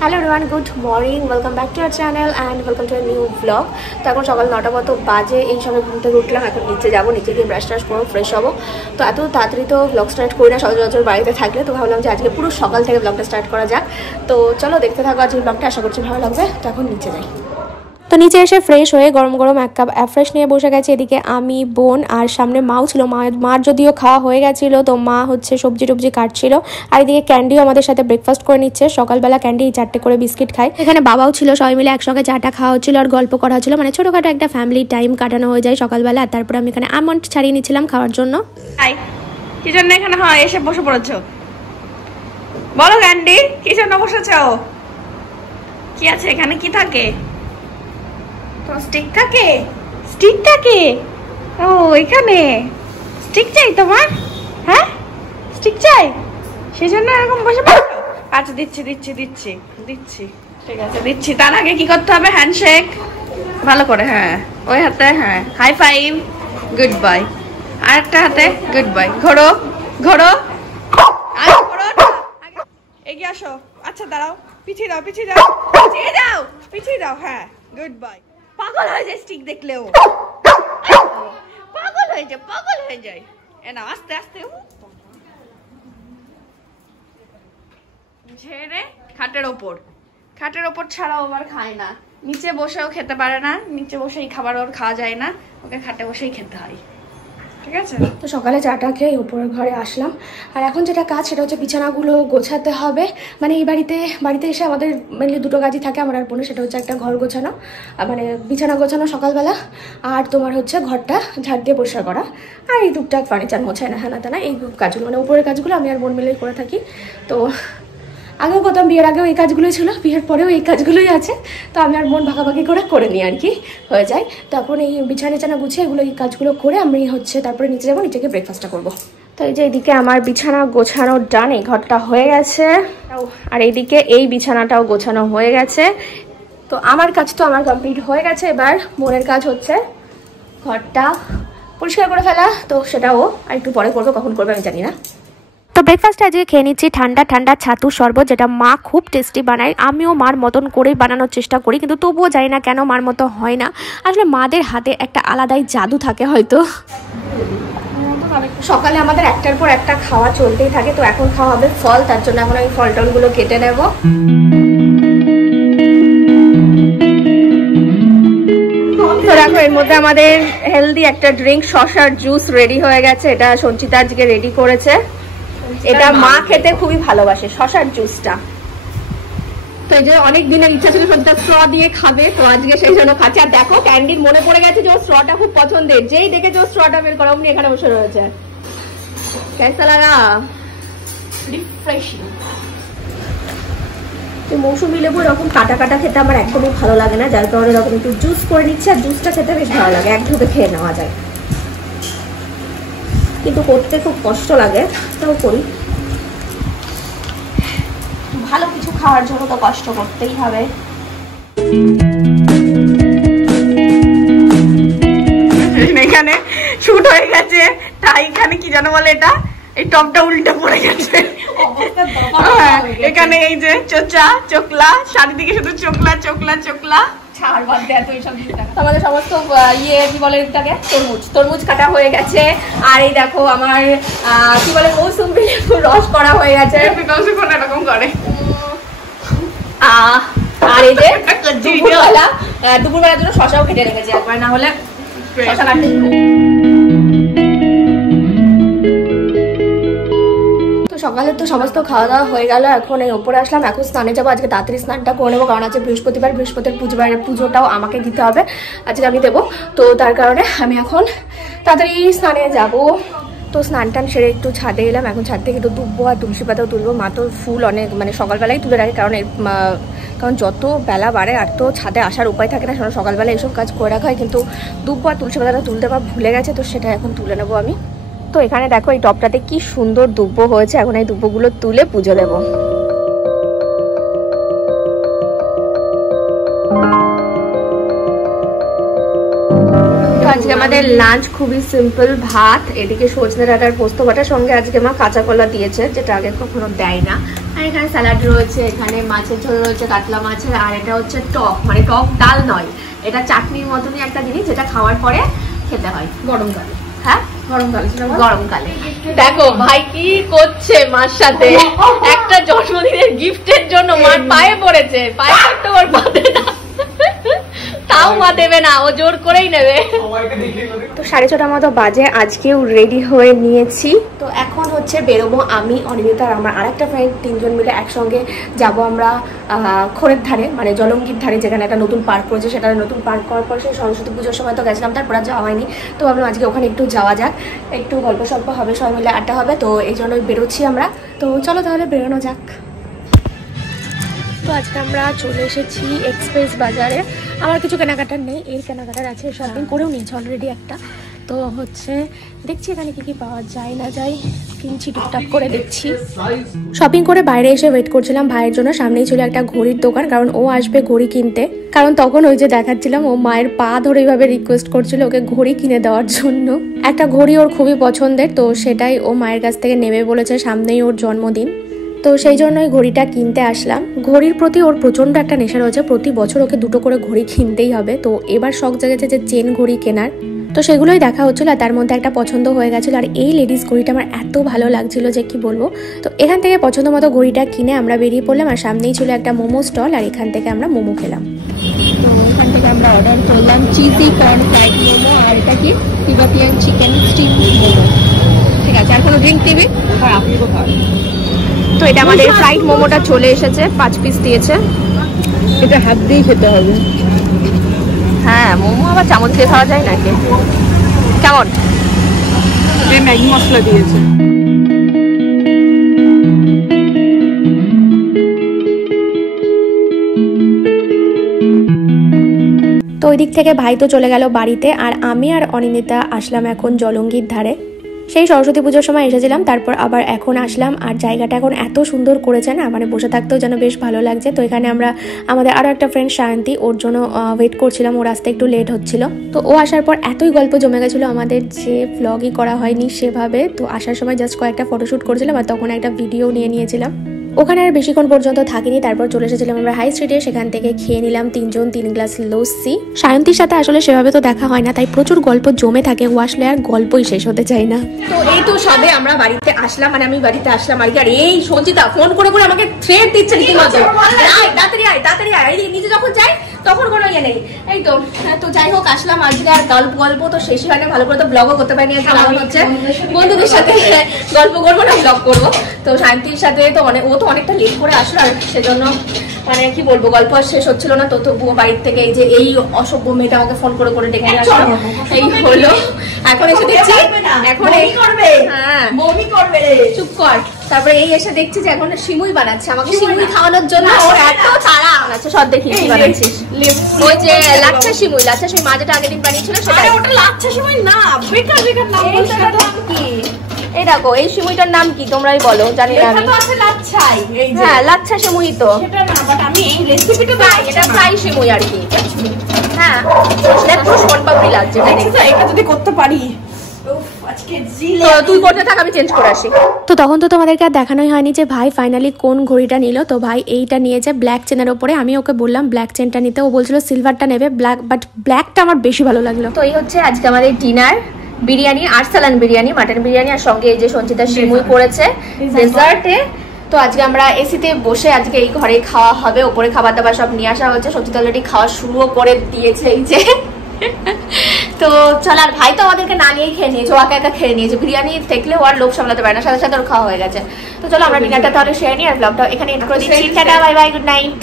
Hello everyone, good morning, welcome back to our channel and welcome to a new blog. তো এখন সকাল 9টা মতো বাজে, এই সময় ঘুম থেকে উঠলাম। এখন নিচে যাবো, নিচে গিয়ে ব্রাশ ট্রাশ করবো, ফ্রেশ হবো। তো এত তাড়াতাড়ি তো ব্লগ স্টার্ট করি না সচরাচর বাড়িতে থাকলে, তো ভাবলাম যে আজকে পুরো সকাল থেকে ব্লগটা স্টার্ট করা যাক। তো চলো দেখতে থাকো আজকের ব্লগটা, আশা করছি ভালো লাগবে। তো এখন নিচে যাই। তো নিচে এসে ফ্রেশ হয়ে গরম গরম এক কাপ অ্যাফ্রেশ নিয়ে বসে গেছে। এদিকে আমি, বোন আর সামনে মাও ছিল। মার যদিও খাওয়া হয়ে গেছিলো, তো মা হচ্ছে সবজি টবজি কাটছিল। আর এদিকে ক্যান্ডিও আমাদের সাথে ব্রেকফাস্ট করে নিচ্ছে। সকালবেলা ক্যান্ডি 4টে করে বিস্কিট খায়। এখানে বাবাও ছিল, সবাই মিলে একসঙ্গে চাটা খাওয়া হচ্ছিল আর গল্প করা হচ্ছিল। মানে ছোটোখাটো একটা ফ্যামিলি টাইম কাটানো হয়ে যায় সকালবেলা। আর তারপরে আমি এখানে আমন্ড ছাড়িয়ে নিচ্ছিলাম খাওয়ার জন্য। কি জন্য এখানে এসে বসে পড়েছো বলো ক্যান্ডি, কি জন্য বসেছ? কি আছে এখানে? কি থাকে? স্টিক থাকে? স্টিক থাকে? ও এখানে স্টিক চাই তোমার? হ্যাঁ স্টিক চাই, সেই জন্য এরকম বসে পড়ছো? আচ্ছা দিচ্ছি দিচ্ছি দিচ্ছি দিচ্ছি, ঠিক আছে দিচ্ছি। তার আগে কি করতে হবে? হ্যান্ডশেক ভালো করে, হ্যাঁ ওই হাতে, হ্যাঁ হাই ফাইভ, গুড বাই। আর একটা হাতে গুড বাই। ঘোরো ঘোরো, এগিয়ে আসো। আচ্ছা দাঁড়াও, পিছিয়ে দাও পিছিয়ে দাও পিছিয়ে দাও পিছিয়ে দাও, হ্যাঁ গুড বাই। পাগল হয়ে যায় স্টিক দেখলেও, পাগল হয়ে যায়, পাগল হয়ে যায়। এ না আস্তে আস্তে ঝেড়ে খাটের ওপর, খাটের ওপর ছাড়াও আবার খায় না, নিচে বসেও খেতে পারে না। নিচে বসে এই খাবার ওর খাওয়া যায় না, ওকে খাটে বসেই খেতে হয়। ঠিক আছে, তো সকালে চাটা খেয়ে উপরের ঘরে আসলাম। আর এখন যেটা কাজ সেটা হচ্ছে বিছানাগুলো গোছাতে হবে। মানে এই বাড়িতে এসে আমাদের মেনলি দুটো কাজই থাকে আমার আর বোনের। সেটা হচ্ছে একটা ঘর গোছানো, মানে বিছানা গোছানো সকালবেলা, আর তোমার হচ্ছে ঘরটা ঝাড় দিয়ে পরিষ্কার করা, আর এই টুকটাক ফার্নিচার মোছায় না হ্যানা তেনা এই কাজগুলো, মানে উপরের কাজগুলো আমি আর বোন মিলেই করে থাকি। তো আগেও করতাম, বিয়ের আগেও এই কাজগুলোই ছিল, বিয়ের পরেও এই কাজগুলোই আছে। তো আমি আর বোন ভাগাভাগি করে নিই আর কি, হয়ে যায়। তখন এই বিছানা গুছিয়ে এগুলো এই কাজগুলো করে আমি হচ্ছে তারপরে নিচে যাবো, নিচে গিয়ে ব্রেকফাস্টটা করবো। তো এই যে এইদিকে আমার বিছানা গোছানো ডান, এই ঘরটা হয়ে গেছে। আর এইদিকে এই বিছানাটাও গোছানো হয়ে গেছে। তো আমার কাজ তো আমার কমপ্লিট হয়ে গেছে। এবার বোনের কাজ হচ্ছে ঘরটা পরিষ্কার করে ফেলা। তো সেটাও আর একটু পরে করবো, কখন করবে আমি জানি না। তো ব্রেকফাস্টে আজকে খেয়ে নিচ্ছি ঠান্ডা ঠান্ডা ছাতুর শরবত, যেটা মা খুব টেস্টি বানায়। আমিও মার মতন করেই বানানোর চেষ্টা করি, কিন্তু তবুও জানি না কেন মার মতো হয় না। আসলে মাদের হাতে একটা আলাদাই জাদু থাকে হয়তো। সকালে আমাদের একটার পর একটা খাওয়া চলতেই থাকে। তো এখন খাওয়া হবে ফল, তার জন্য এখন আমি ফল টলগুলো কেটে নেব। তো দেখো এর মধ্যে আমাদের হেলদি একটা ড্রিঙ্ক শসার জুস রেডি হয়ে গেছে। এটা সঞ্চিতা আজকে রেডি করেছে। এটা মা খেতে খুবই ভালোবাসে শসার জুসটা। তো এই যে অনেক দিনের ইচ্ছা ছিল সঞ্চিতা স্ট্র দিয়ে খাবে, তো আজকে সেই জন্য খাচ্ছে। আর দেখো ক্যান্ডির মনে পড়ে গেছে যে ও স্ট্রটা খুব পছন্দের। যেই দেখেছে ও স্ট্রটা বের করা, অমনি এখানে বসে রয়েছে। কেসা লাগা? রিফ্রেশিং। মৌসুমি লেবু এরকম কাটা কাটা খেতে আমার একদমই ভালো লাগে না, যার কারণে এরকম একটু জুস করে নিচ্ছে। আর জুসটা খেতে বেশ ভালো লাগে, এক ঢোকে খেয়ে নেওয়া যায়, কিন্তু করতে খুব কষ্ট লাগে, তাও করি। ভালো কিছু খাওয়ার জন্য তো কষ্ট করতেই হবে। এখানে শুট হয়ে গেছে, তাই এখানে কি জানো বলে, এটা এই টপটা উল্টে পড়ে গেছে। এখানে এই যে চোচা চোকলা, চারিদিকে শুধু চোকলা চোকলা চোকলা। আমাদের সমস্ত ইয়ে কি বলে এটাকে, তরমুজ কাটা হয়ে গেছে। আর এই দেখো আমার কি বলে মৌসুমী লেবুর রস করা হয়ে গেছে। এরকম করে। আর এই যে দুপুরবেলার জন্য শশাও কেটে রেখেছি একবার, না হলে শশা কাটতে। সকালে তো সমস্ত খাওয়া দাওয়া হয়ে গেল। এখন এই ওপরে আসলাম, এখন স্নানে যাবো। আজকে তাড়াতাড়ি স্নানটা করে নেবো, কারণ আছে বৃহস্পতিবার, পুজোটাও আমাকে দিতে হবে, আজকে আমি দেবো। তো তার কারণে আমি এখন তাড়াতাড়ি স্নানে যাব। তো স্নান টান সেরে একটু ছাদে এলাম। এখন ছাদ থেকে তো দুব্বো আর তুলসী পাতাও তুলবো। মা তো ফুল অনেক মানে সকালবেলায় তুলে রাখে, কারণ যত বেলা বাড়ে আর তো ছাদে আসার উপায় থাকে না, সকালবেলা এইসব কাজ করে রাখা হয়। কিন্তু দুব্বো আর তুলসী পাতাটা তুলতে বা ভুলে গেছে, তো সেটা এখন তুলে নেবো আমি। তো এখানে দেখো এই টবটাতে কি সুন্দর দুব্বো হয়েছে। এখন এই দুব্বোগুলো তুলে পুজো দেবো। আজকে আমাদের লাঞ্চ খুবই সিম্পল, ভাত, এদিকে সজনে ডাঁটার পোস্ত বাটার সঙ্গে আজকে মা কাঁচা কলা দিয়েছে, যেটা আগে কখনো দেয় না। আর এখানে স্যালাড রয়েছে, এখানে মাছের ঝোল রয়েছে, কাতলা মাছের, আর এটা হচ্ছে টক, মানে টক ডাল নয়, এটা চাটনির মতনই একটা জিনিস যেটা খাওয়ার পরে খেতে হয় গরমকালে। হ্যাঁ গরমকালে। দেখো ভাই কি করছে মার সাথে, একটা জন্মদিনের গিফটের জন্য মার পায়ে পড়েছে, পায়ে পড়তে ওর বাদে না, তাও মা দেবে না, ও জোর করেই নেবে। তো 6:30 মতো বাজে, আজকেও রেডি হয়ে নিয়েছি। তো এখন হচ্ছে বেরোবো আমি, অনিমিতা আর আমার আরেকটা ফ্রেন্ড, 3জন মিলে একসঙ্গে যাব আমরা খোরের ধারে, মানে জলঙ্গির ধারে, যেখানে একটা নতুন পার্ক রয়েছে। সেটা নতুন পার্ক করার পর সেই সরস্বতী পুজোর সময় তো গেছিলাম, তারপর আর যাওয়া হয়নি। তো ভাবলাম আজকে ওখানে একটু যাওয়া যাক, একটু গল্প সল্প হবে, সবাই মিলে আড্ডা হবে। তো এই জন্যই বেরোচ্ছি আমরা। তো চলো তাহলে বেরোনো যাক। তো আজকে আমরা চলে এসেছি এক্সপ্রেস বাজারে। আমার কিছু কেনাকাটার নেই, এর কেনাকাটার আছে, শপিং করেও নিয়েছি অলরেডি একটা। তো হচ্ছে দেখছি এখানে কি কি পাওয়া যায় না যায়, কিনছি টুকটাক করে দেখছি। শপিং করে বাইরে এসে ওয়েট করছিলাম ভাইয়ের জন্য। সামনেই ছিল একটা ঘড়ির দোকান, কারণ ও আসবে ঘড়ি কিনতে। কারণ তখন ওই যে দেখাচ্ছিলাম, ও মায়ের পা ধরে এইভাবে রিকোয়েস্ট করছিল ওকে ঘড়ি কিনে দেওয়ার জন্য। একটা ঘড়ি ওর খুবই পছন্দের, তো সেটাই ও মায়ের কাছ থেকে নেবে বলেছে, সামনেই ওর জন্মদিন। তো সেই জন্যই ঘড়িটা কিনতে আসলাম। ঘড়ির প্রতি ওর প্রচণ্ড একটা নেশা রয়েছে, প্রতি বছর ওকে 2টো করে ঘড়ি কিনতেই হবে। তো এবার শখ জেগেছে যে চেন ঘড়ি কেনার, তো সেগুলোই দেখা হচ্ছিলো। আর তার মধ্যে একটা পছন্দ হয়ে গেছিলো, আর এই লেডিস ঘড়িটা আমার এত ভালো লাগছিল যে কি বলবো। তো এখান থেকে পছন্দ মতো ঘড়িটা কিনে আমরা বেরিয়ে পড়লাম। আর সামনেই ছিল একটা মোমো স্টল, আর এখান থেকে আমরা মোমো খেলাম। তো এখান থেকে আমরা অর্ডার করলাম চিজি কর্ন ফ্রাইড মোমো, আর এটা কি তিবেতিয়ান চিকেন স্টিম মোমো। ঠিক আছে, আর কোনো ড্রিঙ্ক দিবি? হ্যাঁ, আপনি কোথায়? তো এটা আমাদের ফ্রাইড মোমোটা চলে এসেছে, 5 পিস দিয়েছে। এটা হাত দিয়ে খেতে হবে। হ্যাঁ, মোমো আবার চামচ দিয়ে খাওয়া যায় নাকি? কেমন? এই ম্যাগি মশলা দিয়েছে। তো ওই দিক থেকে ভাই তো চলে গেল বাড়িতে, আর আমি আর অনিমিতা আসলাম এখন জলঙ্গির ধারে। সেই সরস্বতী পুজোর সময় এসেছিলাম, তারপর আবার এখন আসলাম। আর জায়গাটা এখন এত সুন্দর করেছে না, মানে বসে থাকতেও যেন বেশ ভালো লাগছে। তো এখানে আমরা আমাদের আরও একটা ফ্রেন্ড সায়ন্তী, ওর জন্য ওয়েট করছিলাম। ওর আসতে একটু লেট হচ্ছিল। তো ও আসার পর এতই গল্প জমে গেছিলো আমাদের যে ভ্লগই করা হয়নি সেভাবে। তো আসার সময় জাস্ট কয়েকটা ফটোশ্যুট করছিলাম, আর তখন একটা ভিডিও নিয়েছিলাম। ওখানে আর বেশিক্ষণ পর্যন্ত থাকিনি, তারপর চলে এসেছিলাম আমরা হাই স্ট্রিটে। সেখান থেকে খেয়ে নিলাম 3জন 3 গ্লাস লস্যি। সায়ন্তীর সাথে আসলে সেভাবে তো দেখা হয় না, তাই প্রচুর গল্প জমে থাকে, ও আসলে আর গল্পই শেষ হতে চায় না। তো এই তো সবে আমরা বাড়িতে আসলাম, মানে আমি বাড়িতে আসলাম আর কি। আর এই সঞ্চিতা ফোন করে করে আমাকে থ্রেট দিচ্ছে রীতিমতো, তাড়াতাড়ি আয় তাড়াতাড়ি আয়। নিজে যখন যাই তখন কোনো ইয়ে নেই। এই তো তো যাই হোক আসলাম আজকে। আর গল্প তো শেষই হয় না, ভালো করে তো ব্লগও করতে পারিনি। কারণ হচ্ছে বন্ধুদের সাথে গল্প করবো না ব্লগ করবো। তো শান্তির সাথে তো ও তো অনেকটা লেট করে আসলো, আর সেজন্য মানে কি বলবো, গল্প আর শেষ হচ্ছিল না। তো তবুও বাড়ির থেকে এই যে এই অসভ্য মেয়েটা আমাকে ফোন করে করে ডেকে নিয়ে আসলো। এই হলো, এখন এসে দেখছি এখন এই করবে, হ্যাঁ বমি করবে, চুপ কর। তারপরে এই এসে দেখছি যে এখন সিমুই বানাচ্ছে, আমাকে সিমুই খাওয়ানোর জন্য ওর এত তাড়া। আচ্ছা সব দেখি কি বানাচ্ছিস। ওই যে লাচ্ছা সিমুই, লাচ্ছা সিমুই মা যেটা আগের দিন বানিয়েছিল সেটা। ওটা লাচ্ছা সিমুই না, বেকার বেকার নাম বলছ না তো। কি এই দেখো, এই সিমুইটার নাম কি তোমরাই বলো, জানি না আমি। এটা তো আছে লাচ্ছাই, এই যে হ্যাঁ লাচ্ছা সিমুই তো সেটা না, বাট আমি এই রেসিপিটা ফ্রাই, এটা ফ্রাই সিমুই আর কি। হ্যাঁ দেখো সোনপাপড়ি লাগছে, এটা যদি করতে পারি। তুই করতে থাক, আমি চেঞ্জ করে আসি। তো তখন তো তোমাদেরকে আর দেখানোই হয়নি যে ভাই ফাইনালি কোন ঘড়িটা নিল। তো ভাই এইটা নিয়েছে ব্ল্যাক চেনের ওপরে। আমি ওকে বললাম ব্ল্যাক চেনটা নিতে, ও বলছিল সিলভারটা নেবে, বাট ব্ল্যাকটা আমার বেশি ভালো লাগলো। তো এই হচ্ছে আজকে আমাদের ডিনার, বিরিয়ানি, আরসালান বিরিয়ানি, মাটন বিরিয়ানি, আর সঙ্গে এই যে সঞ্চিতা সিমুই করেছে ডেজার্টে। তো আজকে আমরা এসিতে বসে আজকে এই ঘরে খাওয়া হবে, ওপরে খাবার দাবার সব নিয়ে আসা হচ্ছে। সঞ্চিতা অলরেডি খাওয়া শুরুও করে দিয়েছে এই যে। তো চল, আর ভাই তো আমাদেরকে না নিয়ে খেয়ে নিয়েছে, ও একা একা খেয়ে নিয়েছে। বিরিয়ানি দেখলে ও আর লোভ সামলাতে পারে না, সাথে সাথে ওর খাওয়া হয়ে গেছে। তো চলো আমরা ডিনারটা তাহলে শেয়ার নিই, আর ব্লগটা এখানে এন্ড করে দিচ্ছি। Tata bye bye, good night.